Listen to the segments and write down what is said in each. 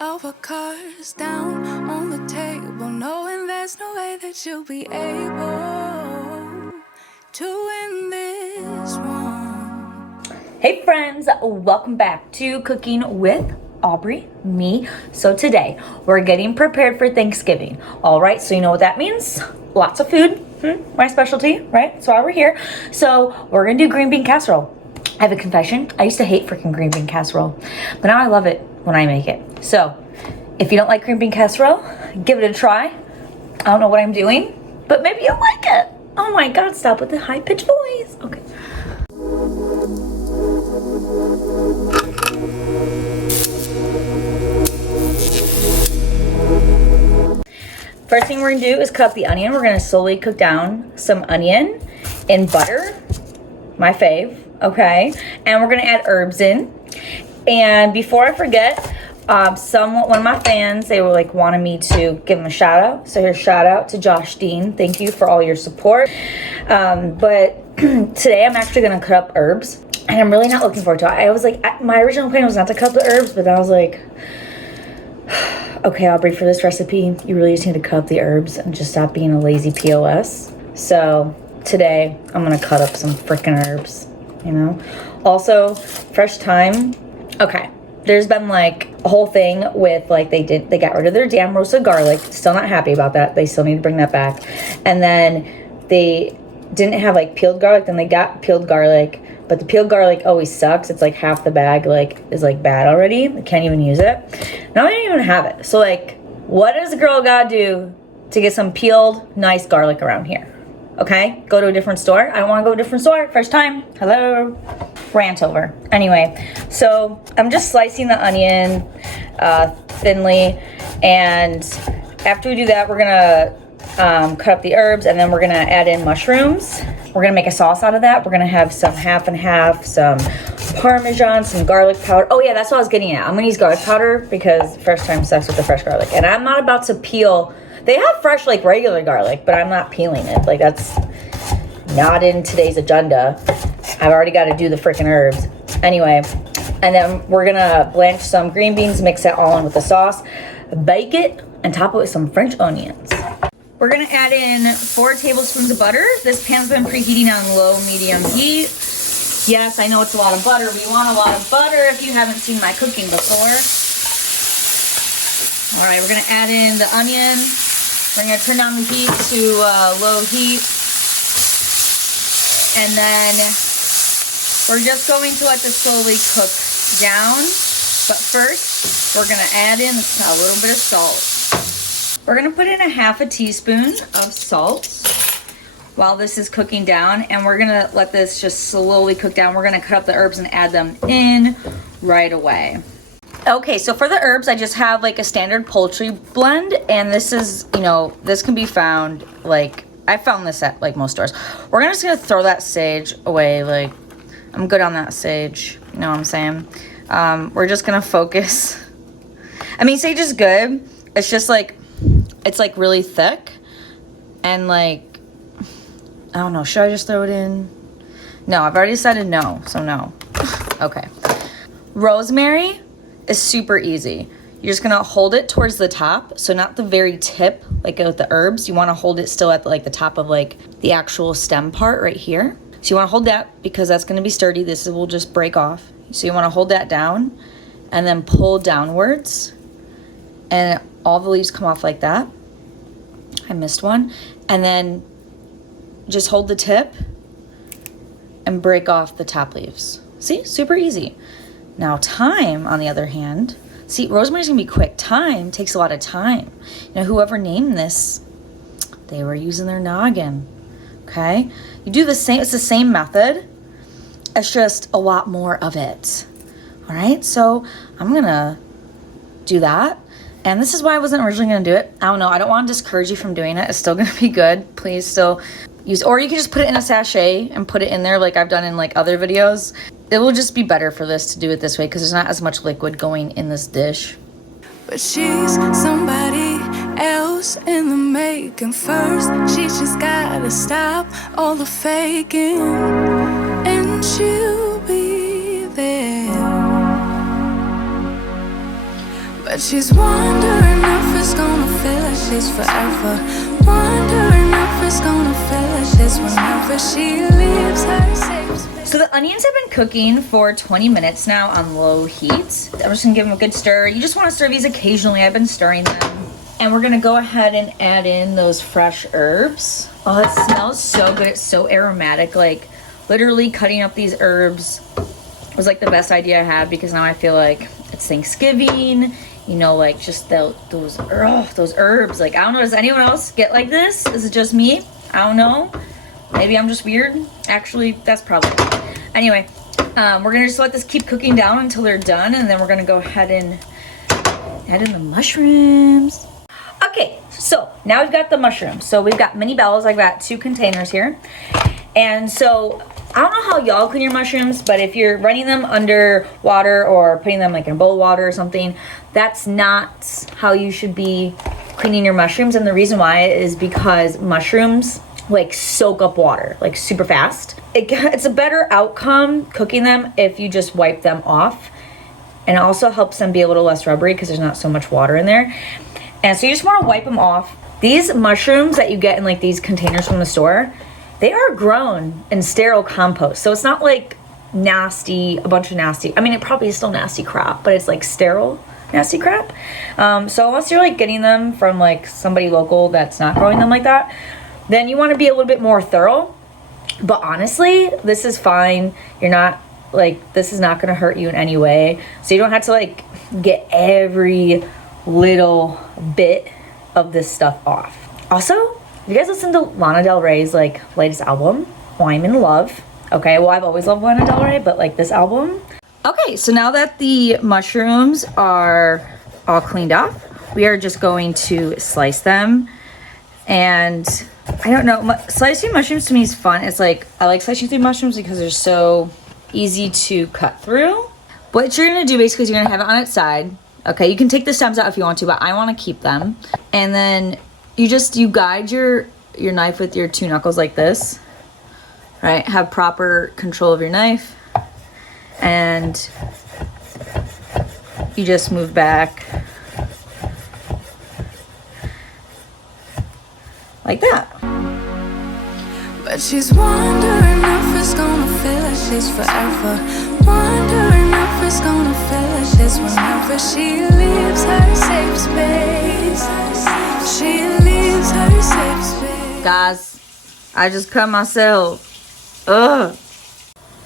of our cards down on the table, knowing there's no way that you'll be able to win this one. Hey friends, welcome back to Cooking with Aubrey, me. So today we're getting prepared for Thanksgiving. All right, so you know what that means? Lots of food, my specialty, right? That's why we're here. So we're gonna do green bean casserole. I have a confession. I used to hate freaking green bean casserole, but now I love it when I make it. So if you don't like green bean casserole, give it a try. I don't know what I'm doing, but maybe you'll like it. Oh my God, stop with the high-pitched voice. Okay. First thing we're gonna do is cut up the onion. We're gonna slowly cook down some onion in butter, my fave, okay? And we're gonna add herbs in. And before I forget, one of my fans, they were like wanting me to give them a shout out. So here's shout out to Josh Dean. Thank you for all your support. But today I'm actually gonna cut up herbs, and I'm really not looking forward to it. I was like, my original plan was not to cut the herbs, but I was like, okay, Aubrey, for this recipe, you really just need to cut up the herbs and just stop being a lazy POS. So today I'm gonna cut up some freaking herbs, you know? Also, fresh thyme. Okay, there's been like a whole thing with like they got rid of their damn roasted garlic. Still not happy about that. They still need to bring that back. And then they didn't have like peeled garlic, then they got peeled garlic. But the peeled garlic always sucks. It's like half the bag like is like bad already. I can't even use it. Now I don't even have it. So like, what does a girl gotta do to get some peeled nice garlic around here? Okay, go to a different store. I don't want to go to a different store. First time. Hello. Rant over. Anyway, so I'm just slicing the onion thinly, and after we do that, we're gonna cut up the herbs, and then we're gonna add in mushrooms. We're gonna make a sauce out of that. We're gonna have some half and half, some parmesan, some garlic powder. Oh yeah, that's what I was getting at. I'm gonna use garlic powder because first time sucks with the fresh garlic, and I'm not about to peel. They have fresh like regular garlic, but I'm not peeling it. Like that's not in today's agenda. I've already got to do the freaking herbs. Anyway, and then we're gonna blanch some green beans, mix that all in with the sauce, bake it, and top it with some French onions. We're gonna add in 4 tablespoons of butter. This pan's been preheating on low, medium heat. Yes, I know it's a lot of butter. We want a lot of butter if you haven't seen my cooking before. All right, we're gonna add in the onion. We're gonna turn down the heat to low heat. And then we're just going to let this slowly cook down. But first, we're gonna add in a little bit of salt. We're gonna put in a half a teaspoon of salt while this is cooking down. And we're gonna let this just slowly cook down. We're gonna cut up the herbs and add them in right away. Okay, so for the herbs, I just have like a standard poultry blend. And this is, you know, this can be found like, I found this at like most stores. We're just gonna throw that sage away. Like, I'm good on that sage. You know what I'm saying? We're just gonna focus. I mean, sage is good. It's just like, it's like really thick. And like, I don't know. Should I just throw it in? No, I've already decided no. So no. Okay. Rosemary is super easy. You're just gonna hold it towards the top, so not the very tip, like with the herbs. You wanna hold it still at like the top of like the actual stem part right here. So you wanna hold that because that's gonna be sturdy. This will just break off. So you wanna hold that down and then pull downwards, and all the leaves come off like that. I missed one. And then just hold the tip and break off the top leaves. See, super easy. Now thyme, on the other hand, see, rosemary's gonna be quick. Thyme takes a lot of time. You know, whoever named this, they were using their noggin, okay? You do the same, it's the same method. It's just a lot more of it, all right? So I'm gonna do that. And this is why I wasn't originally gonna do it. I don't know, I don't wanna discourage you from doing it. It's still gonna be good. Please still use, or you can just put it in a sachet and put it in there like I've done in like other videos. It will just be better for this to do it this way because there's not as much liquid going in this dish. But she's somebody else in the making. First, she just gotta stop all the faking, and she'll be there. But she's wondering if it's gonna feel like she's forever. Wondering if it's gonna feel like she's whenever she leaves her safe space. So the onions have been cooking for 20 minutes now on low heat. I'm just gonna give them a good stir. You just wanna stir these occasionally. I've been stirring them. And we're gonna go ahead and add in those fresh herbs. Oh, it smells so good. It's so aromatic. Like literally cutting up these herbs was like the best idea I had, because now I feel like it's Thanksgiving, you know, like just those herbs. Like, I don't know, does anyone else get like this? Is it just me? I don't know. Maybe I'm just weird. Actually, that's probably it. Anyway, we're gonna just let this keep cooking down until they're done, and then we're gonna go ahead and add in the mushrooms. Okay, so now we've got the mushrooms. So we've got mini bells. I've got 2 containers here. And so I don't know how y'all clean your mushrooms, but if you're running them under water or putting them like in a bowl of water or something, that's not how you should be cleaning your mushrooms. And the reason why is because mushrooms like soak up water like super fast. It's a better outcome cooking them if you just wipe them off. And it also helps them be a little less rubbery because there's not so much water in there. And so you just want to wipe them off. These mushrooms that you get in like these containers from the store, they are grown in sterile compost. So it's not like nasty, a bunch of nasty. I mean, it probably is still nasty crap, but it's like sterile nasty crap. So unless you're like getting them from like somebody local that's not growing them like that, then you want to be a little bit more thorough. But honestly, this is fine. You're not like, this is not going to hurt you in any way. So you don't have to like get every little bit of this stuff off. Also, you guys listen to Lana Del Rey's like latest album, Oh, I'm in Love. Okay, well, I've always loved Lana Del Rey, but like this album. Okay, so now that the mushrooms are all cleaned up, we are just going to slice them. And I don't know, slicing mushrooms to me is fun. It's like, I like slicing through mushrooms because they're so easy to cut through. What you're gonna do basically is you're gonna have it on its side. Okay, you can take the stems out if you want to, but I want to keep them. And then you guide your knife with your 2 knuckles like this. Right? Have proper control of your knife. And you just move back like that. But she's wondering if it's gonna feel like she's forever. Wondering if it's gonna feel like she's whenever she leaves her safe space. She leaves her safe space. Guys, I just cut myself. Ugh.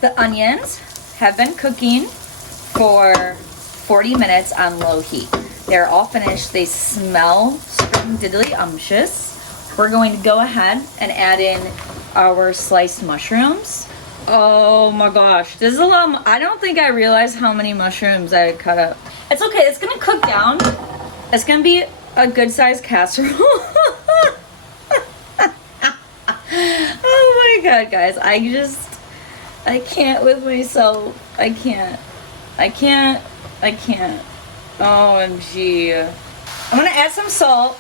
The onions have been cooking for 40 minutes on low heat. They're all finished. They smell diddly-umptious. We're going to go ahead and add in our sliced mushrooms. Oh my gosh, this is a lot. I don't think I realized how many mushrooms I had cut up. It's okay, it's gonna cook down. It's gonna be a good sized casserole. Oh my god, guys, I can't with myself. I can't. OMG. I'm gonna add some salt.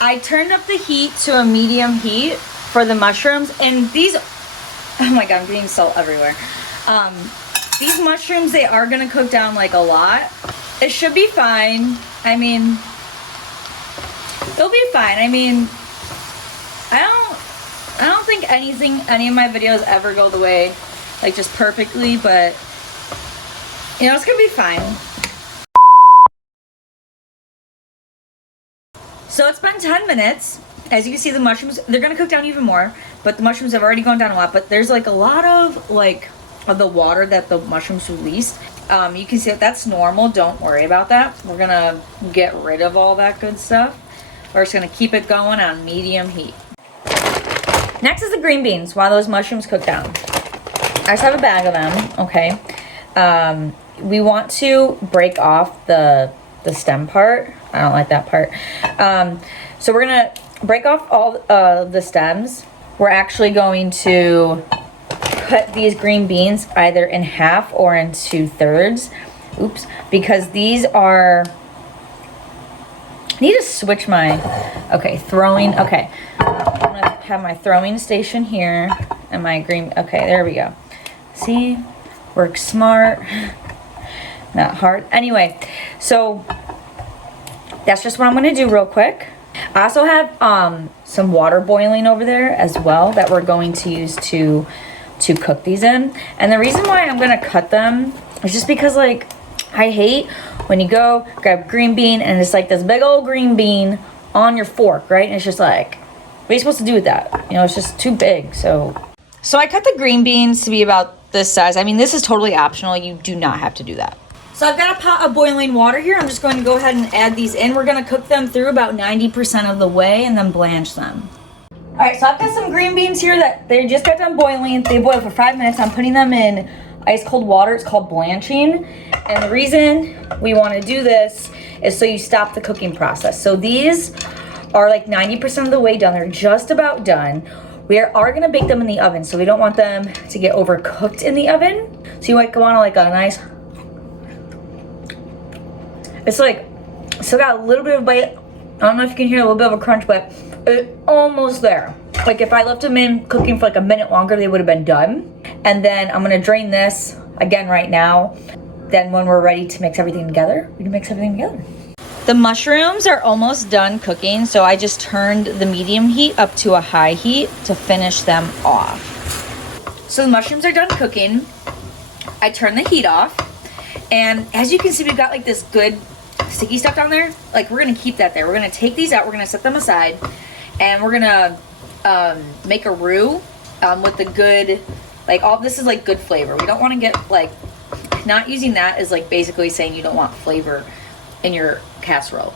I turned up the heat to a medium heat for the mushrooms, and these, oh my god, I'm getting salt everywhere. These mushrooms, they are gonna cook down like a lot. It should be fine. I mean, it'll be fine. I mean, I don't think any of my videos ever go the way, like just perfectly, but you know, it's gonna be fine. So it's been 10 minutes. As you can see, the mushrooms, they're gonna cook down even more, but the mushrooms have already gone down a lot, but there's like a lot of the water that the mushrooms released. You can see that that's normal. Don't worry about that. We're gonna get rid of all that good stuff. We're just gonna keep it going on medium heat. Next is the green beans while those mushrooms cook down. I just have a bag of them, okay? We want to break off the stem part. I don't like that part. So we're gonna break off all the stems. We're actually going to cut these green beans either in half or into thirds. Oops, because these are, I need to switch my, okay, throwing, okay. I'm gonna have my throwing station here and my green, okay, there we go. See, work smart, not hard. Anyway, so that's just what I'm gonna do real quick. I also have some water boiling over there as well that we're going to use to cook these in. And the reason why I'm gonna cut them is just because, like, I hate when you go grab green bean and it's like this big old green bean on your fork, right? And it's just like, what are you supposed to do with that? You know, it's just too big. So I cut the green beans to be about this size. I mean, this is totally optional. You do not have to do that. So I've got a pot of boiling water here. I'm just going to go ahead and add these in. We're going to cook them through about 90% of the way and then blanch them. All right, so I've got some green beans here that they just got done boiling. They boiled for 5 minutes. I'm putting them in ice cold water. It's called blanching. And the reason we want to do this is so you stop the cooking process. So these are like 90% of the way done. They're just about done. We are going to bake them in the oven, so we don't want them to get overcooked in the oven. So you might go on like a nice, it's like, still got a little bit of bite. I don't know if you can hear a little bit of a crunch, but it's almost there. Like if I left them in cooking for like a minute longer, they would have been done. And then I'm going to drain this again right now. Then when we're ready to mix everything together, we can mix everything together. The mushrooms are almost done cooking, so I just turned the medium heat up to a high heat to finish them off. So the mushrooms are done cooking. I turned the heat off, and as you can see, we've got like this good sticky stuff down there. Like, we're gonna keep that there. We're gonna take these out, we're gonna set them aside, and we're gonna make a roux with the good, like, all this is like good flavor. We don't want to get like, not using that is like basically saying you don't want flavor in your casserole,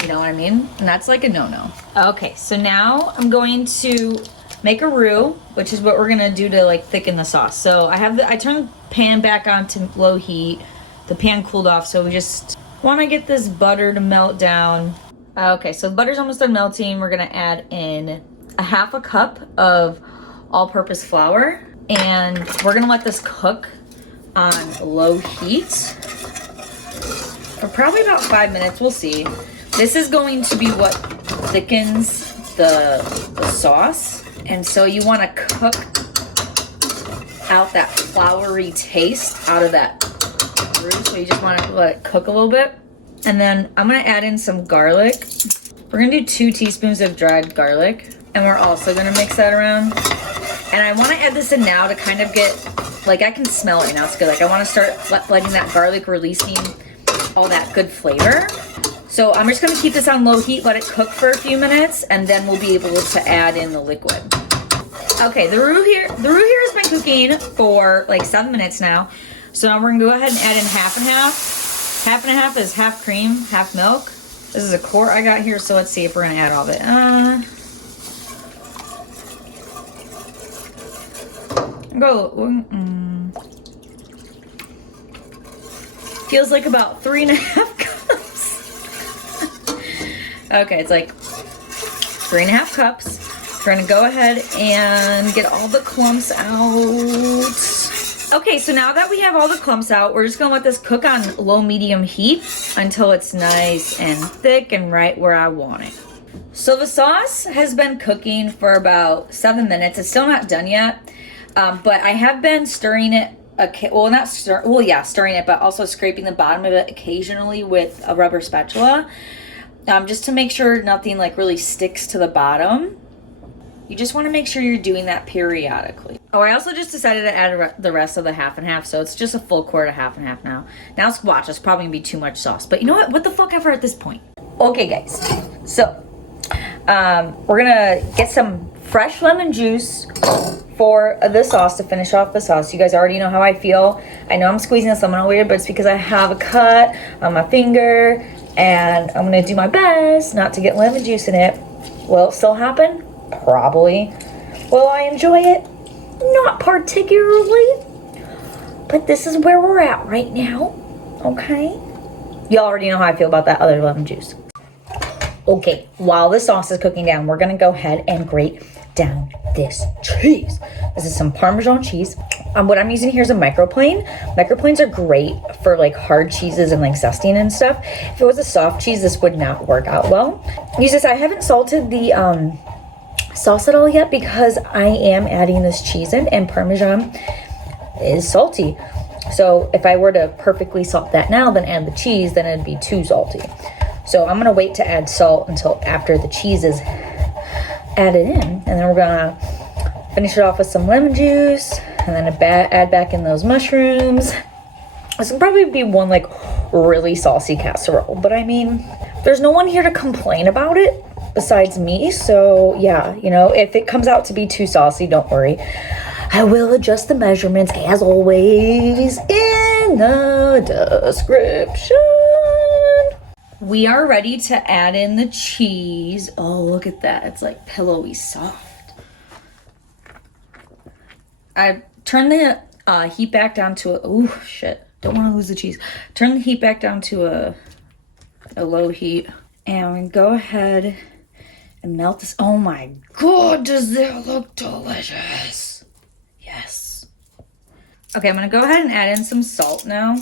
you know what I mean? And that's like a no-no. Okay, so now I'm going to make a roux, which is what we're gonna do to like thicken the sauce. So I turned the pan back on to low heat. The pan cooled off, so we just want to get this butter to melt down. Okay, so the butter's almost done melting. We're gonna add in a half a cup of all-purpose flour, and we're gonna let this cook on low heat for probably about 5 minutes. We'll see. This is going to be what thickens the sauce, and so you want to cook out that floury taste out of that roux. So you just want to let it cook a little bit, and then I'm going to add in some garlic. We're going to do 2 teaspoons of dried garlic, and we're also going to mix that around. And I want to add this in now to kind of get, like, I can smell it now. It's good. Like, I want to start letting that garlic releasing all that good flavor. So I'm just going to keep this on low heat, let it cook for a few minutes, and then we'll be able to add in the liquid. Okay, the roux here has been cooking for like 7 minutes now. So now we're gonna go ahead and add in half and half. Half and a half is half cream, half milk. This is a quart I got here, so let's see if we're gonna add all of it. Feels like about 3.5 cups. Okay, it's like 3.5 cups. We're gonna go ahead and get all the clumps out. Okay, so now that we have all the clumps out, we're just gonna let this cook on low medium heat until it's nice and thick and right where I want it. So the sauce has been cooking for about 7 minutes. It's still not done yet, but I have been stirring it. Stirring it, but also scraping the bottom of it occasionally with a rubber spatula, just to make sure nothing like really sticks to the bottom. You just want to make sure you're doing that periodically. Oh, I also just decided to add the rest of the half and half, so it's just a full quart of half and half now. Now watch, it's probably gonna be too much sauce, but you know what? What the fuck ever at this point. Okay, guys, so we're gonna get some fresh lemon juice for the sauce to finish off the sauce. You guys already know how I feel. I know I'm squeezing this lemon weird, but it's because I have a cut on my finger, and I'm gonna do my best not to get lemon juice in it. Will it still happen? Probably. Will I enjoy it? Not particularly. But this is where we're at right now. Okay? Y'all already know how I feel about that other lemon juice. Okay, while the sauce is cooking down, we're gonna go ahead and grate down this cheese. This is some Parmesan cheese. What I'm using here is a microplane. Microplanes are great for like hard cheeses and like zesting and stuff. If it was a soft cheese, this would not work out well. Use this. I haven't salted the sauce at all yet because I am adding this cheese in, and Parmesan is salty. So if I were to perfectly salt that now, then add the cheese, then it'd be too salty. So I'm gonna wait to add salt until after the cheese is added in. And then we're gonna finish it off with some lemon juice and then add back in those mushrooms. This will probably be one like really saucy casserole, but I mean, there's no one here to complain about it besides me. So yeah, you know, if it comes out to be too saucy, don't worry. I will adjust the measurements as always in the description. We are ready to add in the cheese. Oh, look at that. It's like pillowy soft. I turned the heat back down to a, oh shit, don't want to lose the cheese. Turn the heat back down to a low heat. And we go ahead and melt this. Oh my God, does that look delicious? Yes. Okay, I'm gonna go ahead and add in some salt now.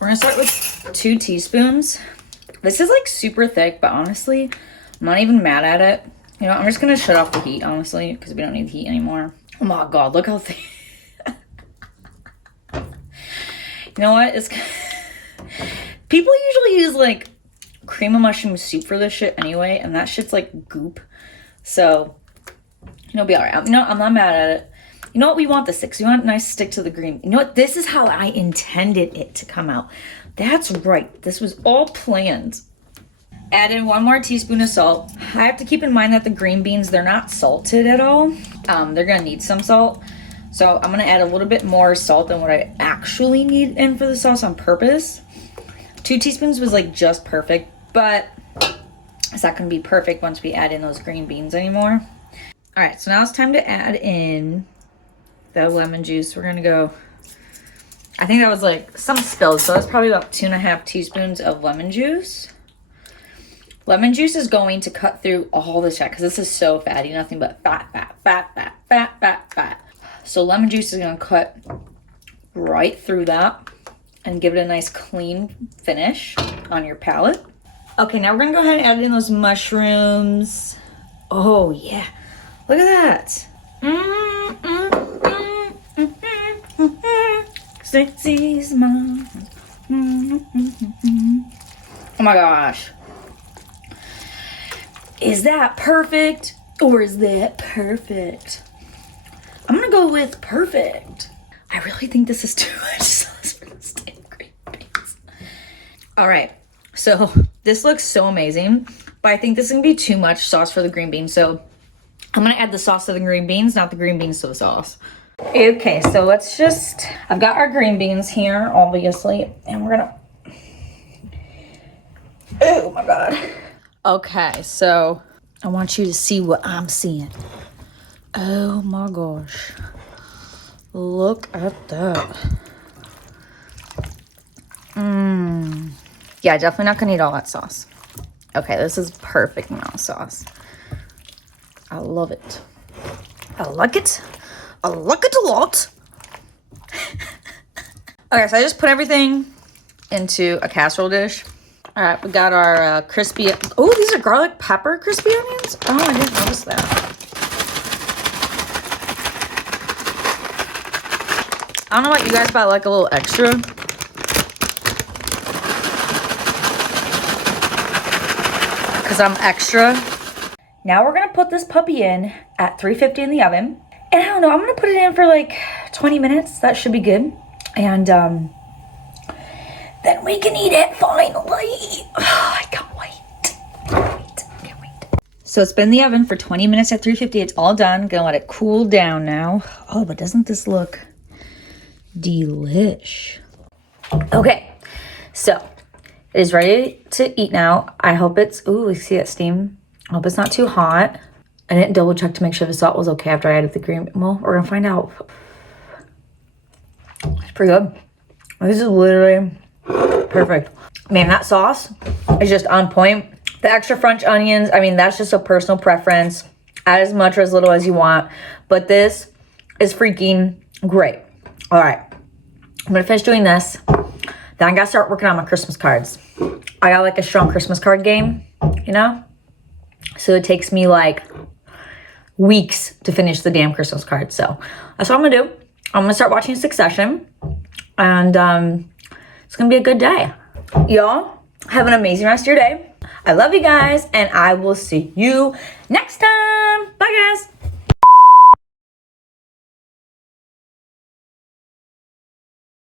We're gonna start with 2 teaspoons. This is like super thick, but honestly, I'm not even mad at it. You know, I'm just gonna shut off the heat, honestly, because we don't need the heat anymore. Oh my God, look how thick. You know what? It's people usually use like cream of mushroom soup for this shit anyway, and that shit's like goop. So, you know, be all right. You know, I'm not mad at it. You know what? We want the sticks. We want a nice stick to the green. You know what? This is how I intended it to come out. That's right. This was all planned. Add in 1 more teaspoon of salt. I have to keep in mind that the green beans, they're not salted at all. They're gonna need some salt. So I'm gonna add a little bit more salt than what I actually need in for the sauce on purpose. 2 teaspoons was like just perfect, but it's not gonna be perfect once we add in those green beans anymore. All right, so now it's time to add in the lemon juice. We're gonna go, I think that was like some spilled, so that's probably about 2.5 teaspoons of lemon juice. Lemon juice is going to cut through all this fat because this is so fatty, nothing but fat, fat, fat, fat, fat, fat, fat. So lemon juice is gonna cut right through that and give it a nice clean finish on your palate. Okay, now we're gonna go ahead and add in those mushrooms. Oh yeah, look at that. Sexy smile. Oh my gosh. Is that perfect or is that perfect? I'm gonna go with perfect. I really think this is too much sauce for this damn green beans. All right, so this looks so amazing, but I think this is gonna be too much sauce for the green beans. So I'm gonna add the sauce to the green beans, not the green beans to the sauce. Okay, so let's just, I've got our green beans here, obviously, and we're gonna, oh my God. Okay, so I want you to see what I'm seeing. Oh my gosh. Look at that. Yeah, definitely not gonna eat all that sauce. Okay, this is perfect amount of sauce. I love it. I like it. I like it a lot. Okay, so I just put everything into a casserole dish. All right, we got our crispy, oh, these are garlic pepper crispy onions? Oh, I didn't notice that. I don't know about you guys, but I like a little extra. Because I'm extra. Now we're going to put this puppy in at 350 in the oven. And I don't know, I'm going to put it in for like 20 minutes. That should be good. And then we can eat it finally. Oh, I can't wait. Can't wait. So it's been in the oven for 20 minutes at 350. It's all done. Gonna let it cool down now. Oh, but doesn't this look delish? Okay, so it is ready to eat now. I hope it's, ooh, we see that steam. I hope it's not too hot. I didn't double check to make sure the salt was okay after I added the green. Well, we're gonna find out. It's pretty good. This is literally perfect. Man, that sauce is just on point. The extra French onions, I mean, that's just a personal preference. Add as much or as little as you want. But this is freaking great. All right, I'm gonna finish doing this. Then I gotta start working on my Christmas cards. I got like a strong Christmas card game, you know? So it takes me like weeks to finish the damn Christmas cards. So that's what I'm gonna do. I'm gonna start watching Succession, and it's gonna be a good day. Y'all have an amazing rest of your day. I love you guys, and I will see you next time. Bye, guys.